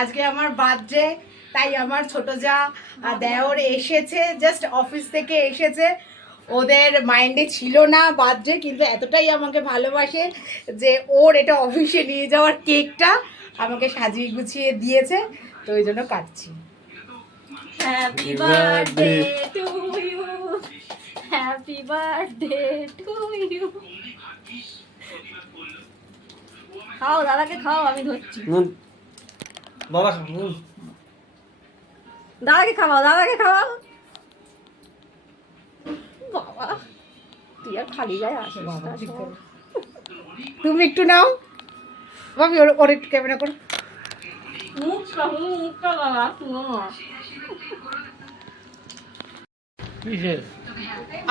আজকে আমার বার্থডে, তাই আমার ছোট যা দেওর এসেছে, জাস্ট অফিস থেকে এসেছে। ওদের মাইন্ডে ছিল না বার্থডে, কিন্তু এতটাই আমাকে ভালোবাসে যে ওর এটা অফিসে নিয়ে যাওয়ার কেকটা আমাকে সাজিয়ে গুছিয়ে দিয়েছে, তো ওই জন্য কাটছি। Happy birthday to you, happy birthday to you. খাও, দাদাকে খাও, আমি ধরছি। বাবা দাদাকে খাওয়াও, দাদাকে খাওয়াও। বাবা তুই আর খালি গায়ে আসিস না। তুমি একটু নাও বাবি, ওর একটু ক্যামেরা করো। মুখটা বাবা শুনো না।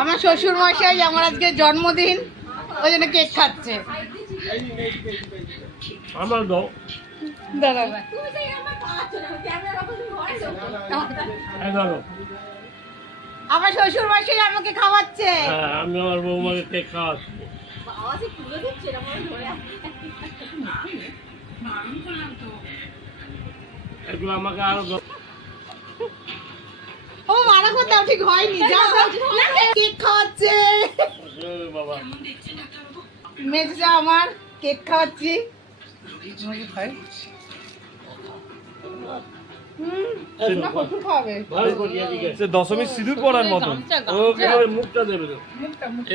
আমার শ্বশুর মশাই আমার আজকে জন্মদিন, ওই জন্য কেক খাচ্ছে। আমার দাও দাদা আমার শ্বশুর মশাই আমাকে খাওয়াচ্ছে। আমি আমার বৌমাকে কেক খাওয়াচ্ছি। এগুলো আমাকে আরো ও মারা কথা ঠিক হয়নি, যা কেক খাওয়াচ্ছে। বাবা মেজা আমার কেক খাওয়াচ্ছি। দশমীর সিঁদুর পড়ার মতন মুখটা দেবে তো।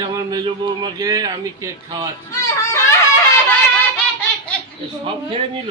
আমার মেজ বৌমাকে আমি কেক খাওয়াচ্ছি, সব খেয়ে নিল।